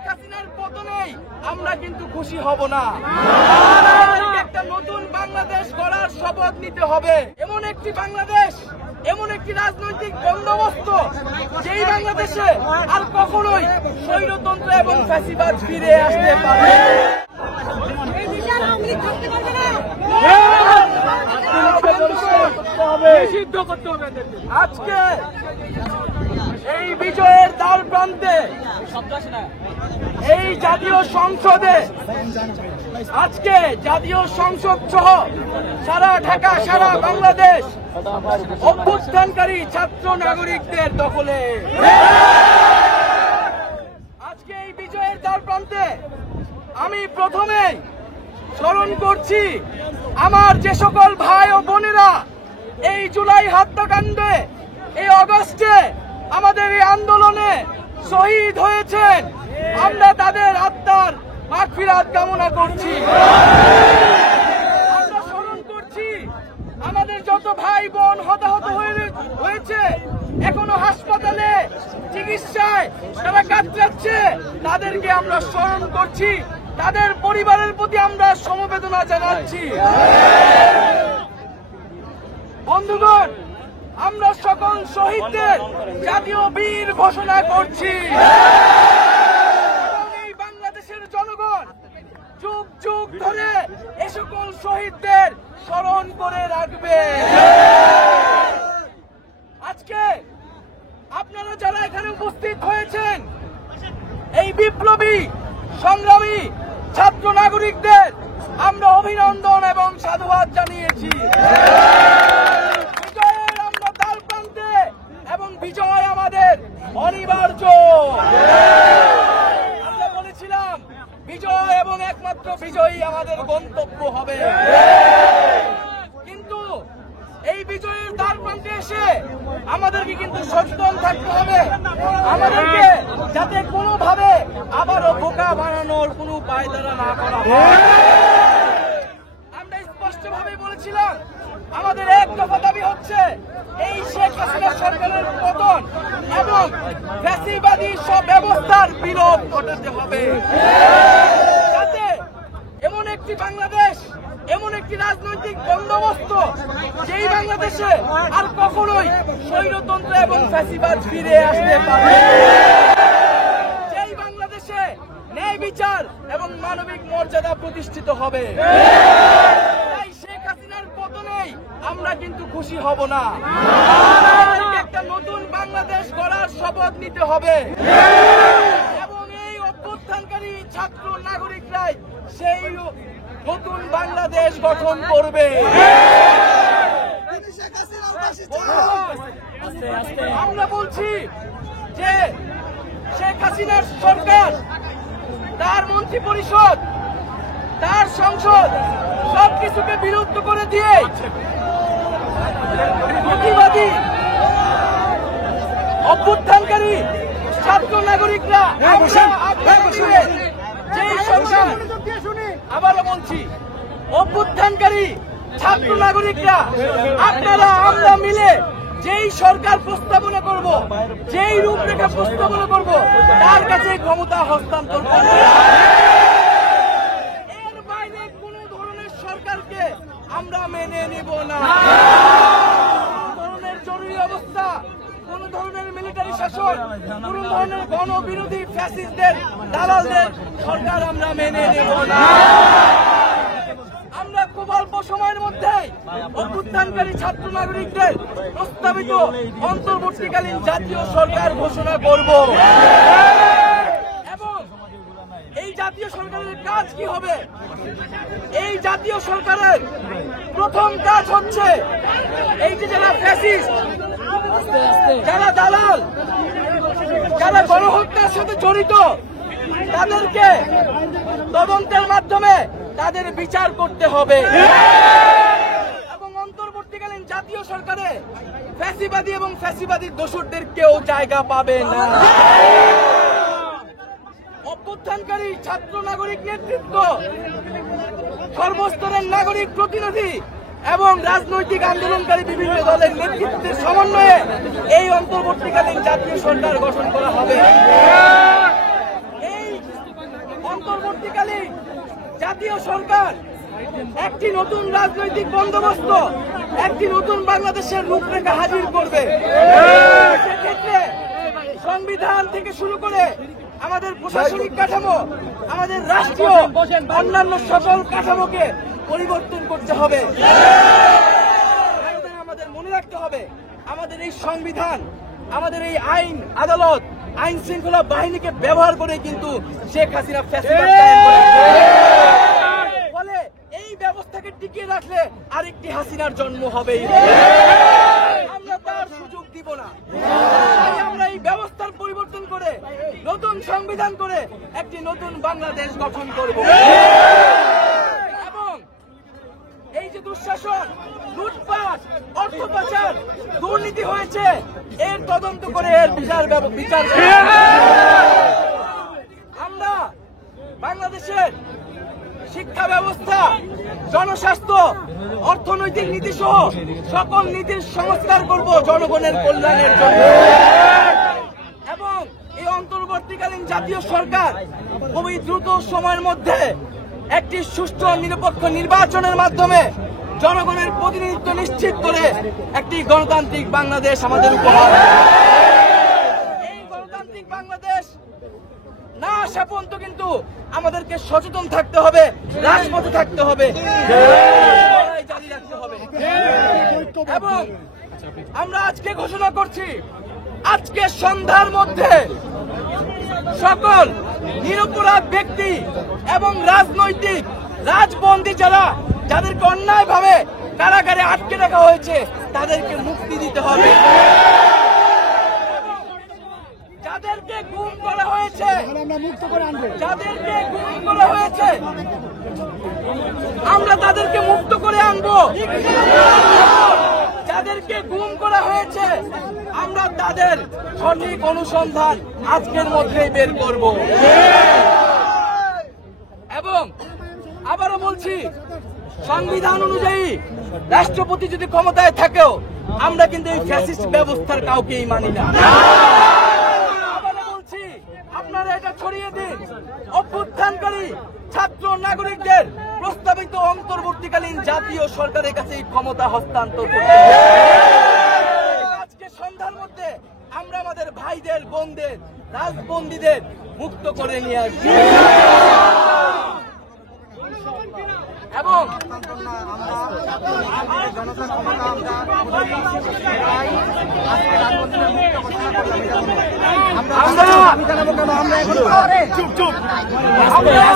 শেখ হাসিনার পতনেই আমরা কিন্তু খুশি হব না। একটা নতুন বাংলাদেশ গড়ার শপথ নিতে হবে। এমন একটি বাংলাদেশ, এমন একটি রাজনৈতিক বন্দোবস্ত যেই বাংলাদেশে আর কখনোই স্বৈরতন্ত্র এবং ফ্যাসিবাদ ফিরে আসতে পারে। আজকে এই বিজয়ের দ্বার প্রান্তে এই জাতীয় সংসদে, আজকে জাতীয় সংসদ সহ সারা ঢাকা, সারা বাংলাদেশ অভ্যুত্থানকারী ছাত্র নাগরিকদের দখলে। আজকে এই বিজয়ের দ্বার প্রান্তে আমি প্রথমেই স্মরণ করছি আমার যে সকল ভাই ও বোনেরা এই জুলাই হত্যাকাণ্ডে, এই অগস্টে আমাদের এই আন্দোলনে শহীদ হয়েছেন। আমরা তাদের আত্মার মাগফিরাত কামনা করছি। আমরা স্মরণ করছি আমাদের যত ভাই বোন হতাহত হয়েছে, এখনো হাসপাতালে চিকিৎসায় তারা কাতরাচ্ছে, তাদেরকে আমরা স্মরণ করছি। তাদের পরিবারের প্রতি আমরা সমবেদনা জানাচ্ছি। বন্ধুগণ, আমরা সকল শহীদদের জাতীয় বীর ঘোষণা করছি। এই বাংলাদেশের জনগণ যুগ যুগ ধরে এ সকল শহীদদের স্মরণ করে রাখবে। আজকে আপনারা যারা এখানে উপস্থিত হয়েছেন, এই বিপ্লবী সংগ্রামী ছাত্র নাগরিকদের আমরা অভিনন্দন এবং সাধুবাদ জানিয়েছি। বিজয়ের আমরা দ্বার প্রান্তে এবং বিজয় আমাদের অনিবার্য। আমরা বলেছিলাম বিজয় এবং একমাত্র বিজয়ী আমাদের গন্তব্য হবে। কিন্তু এই বিজয়ের দ্বার প্রান্তে এসে আমাদেরকে কিন্তু সচেতন থাকতে হবে। আমাদেরকে যাতে কোনোভাবে আবারও বোকা বানানোর কোনো পায়তারা না করা হয়। আমরা স্পষ্টভাবে বলেছিলাম আমাদের এক দফা দাবি হচ্ছে এই শেখ হাসিনা সরকারের পতন এবং ফ্যাসিবাদী সব ব্যবস্থার বিলোপ ঘটাতে হবে, যাতে এমন একটি বাংলাদেশ, এমন একটি রাজনৈতিক বন্দোবস্ত যেই বাংলাদেশে আর কখনোই স্বৈরতন্ত্র এবং ফ্যাসিবাদ ফিরে আসতে পারে, যেই বাংলাদেশে ন্যায় বিচার এবং মানবিক মর্যাদা প্রতিষ্ঠিত হবে। তাই শেখ হাসিনার পতনেই আমরা কিন্তু খুশি হব না। একটা নতুন বাংলাদেশ গড়ার শপথ নিতে হবে এবং এই অভ্যুত্থানকারী ছাত্র নাগরিকরাই সেই নতুন বাংলাদেশ গঠন করবে। আমরা বলছি যে শেখ হাসিনার সরকার, তার মন্ত্রী পরিষদ, তার সংসদ সবকিছুকে বিলুপ্ত করে দিয়ে প্রতিবাদী অভ্যুত্থানকারী ছাত্র নাগরিকরা, যেই সরকার, আবারও বলছি, অভ্যুত্থানকারী ছাত্র নাগরিকরা আপনারা আমরা মিলে যেই সরকার প্রস্তাবনা করব, যেই রূপরেখা প্রস্তাবনা করব, তার কাছে ক্ষমতা হস্তান্তর করব। এর বাইরে কোন ধরনের সরকারকে আমরা মেনে নেব না। কোন ধরনের জরুরি অবস্থা, কোন ধরনের মিলিটারি শাসন, কোন ধরনের গণবিরোধী ফ্যাসিস্টদের, দালালদের সরকার আমরা মেনে নেব না। আমরা খুব অল্প সময়ের মধ্যে অভ্যুত্থানকারী ছাত্র নাগরিকদের প্রস্তাবিত অন্তর্বর্তীকালীন জাতীয় সরকার ঘোষণা করব এবং এই জাতীয় সরকারের কাজ কি হবে? এই জাতীয় সরকারের প্রথম কাজ হচ্ছে এই যে যারা ফ্যাসিস্ট, যারা দালাল, যারা গণহত্যার সাথে জড়িত, তাদেরকে তদন্তের মাধ্যমে তাদের বিচার করতে হবে এবং অন্তর্বর্তীকালীন জাতীয় সরকারে ফ্যাসিবাদী এবং ফ্যাসিবাদী দোসরদের কেউ জায়গা পাবে না। অভ্যুত্থানকারী ছাত্র নাগরিক নেতৃত্ব, সর্বস্তরের নাগরিক প্রতিনিধি এবং রাজনৈতিক আন্দোলনকারী বিভিন্ন দলের নেতৃত্বের সমন্বয়ে এই অন্তর্বর্তীকালীন জাতীয় সরকার গঠন করা হবে। এই অন্তর্বর্তীকালীন জাতীয় সরকার একটি নতুন রাজনৈতিক বন্দোবস্ত, একটি নতুন বাংলাদেশের রূপরেখা হাজির করবে। সেক্ষেত্রে সংবিধান থেকে শুরু করে আমাদের প্রশাসনিক কাঠামো, আমাদের রাষ্ট্রীয় অন্যান্য সকল কাঠামোকে পরিবর্তন করতে হবে। আমাদের মনে রাখতে হবে, আমাদের এই সংবিধান, আমাদের এই আইন আদালত, আইন শৃঙ্খলা বাহিনীকে ব্যবহার করে কিন্তু শেখ হাসিনা ফ্যাসিবাদ কায়েম করেছে। ফলে এই ব্যবস্থাকে টিকিয়ে রাখলে আরেকটি হাসিনার জন্ম হবেই। আমরা তার সুযোগ দিব না। আমরা এই ব্যবস্থার পরিবর্তন করে নতুন সংবিধান করে একটি নতুন বাংলাদেশ গঠন করব। এবং এই যে দুঃশাসন, লুটপাট, অর্থ পাচার, দুর্নীতি হয়েছে, এর তদন্ত করে এর বিচার আমরা বাংলাদেশের শিক্ষা ব্যবস্থা, জনস্বাস্থ্য, অর্থনৈতিক নীতি সহ সকল নীতির সংস্কার করব জনগণের কল্যাণের জন্য। এবং এই অন্তর্বর্তীকালীন জাতীয় সরকার খুবই দ্রুত সময়ের মধ্যে একটি সুষ্ঠু নিরপেক্ষ নির্বাচনের মাধ্যমে জনগণের প্রতিনিধিত্ব নিশ্চিত করে একটি গণতান্ত্রিক বাংলাদেশ আমাদের উপহার। এই গণতান্ত্রিক বাংলাদেশ না আসা পর্যন্ত কিন্তু আমাদেরকে সচেতন থাকতে হবে, রাজপথে থাকতে হবে, লড়াই জারি রাখতে হবে। এবং আমরা আজকে ঘোষণা করছি, আজকে সন্ধ্যার মধ্যে সকল নিরপরাধ ব্যক্তি এবং রাজনৈতিক রাজবন্দী যাদেরকে অন্যায়ভাবে কারাগারে আটকে রাখা হয়েছে তাদেরকে মুক্তি দিতে হবে। যাদেরকে গুম করা হয়েছে, যাদেরকে গুম করা হয়েছে, আমরা তাদেরকে মুক্ত করে আনবো। যাদেরকে গুম করা হয়েছে আমরা তাদের সঠিক অনুসন্ধান আজকের মধ্যেই বের করব। এবং আবারও বলছি, সংবিধান অনুযায়ী রাষ্ট্রপতি যদি ক্ষমতায় থাকেও আমরা কিন্তু এই ফ্যাসিস্ট ব্যবস্থার কাউকেই মানি না। আবারও বলছি, আপনারা এটা ছড়িয়ে দিন, অভ্যুত্থানকারী ছাত্র নাগরিকদের প্রস্তাবিত অন্তর্বর্তীকালীন জাতীয় সরকারের কাছে এই ক্ষমতা হস্তান্তর করতে হবে। আজকে সন্ধ্যার মধ্যে আমরা আমাদের ভাইদের, বোনদের, রাজবন্দীদের মুক্ত করে নিয়ে আসছি। এবং আমরা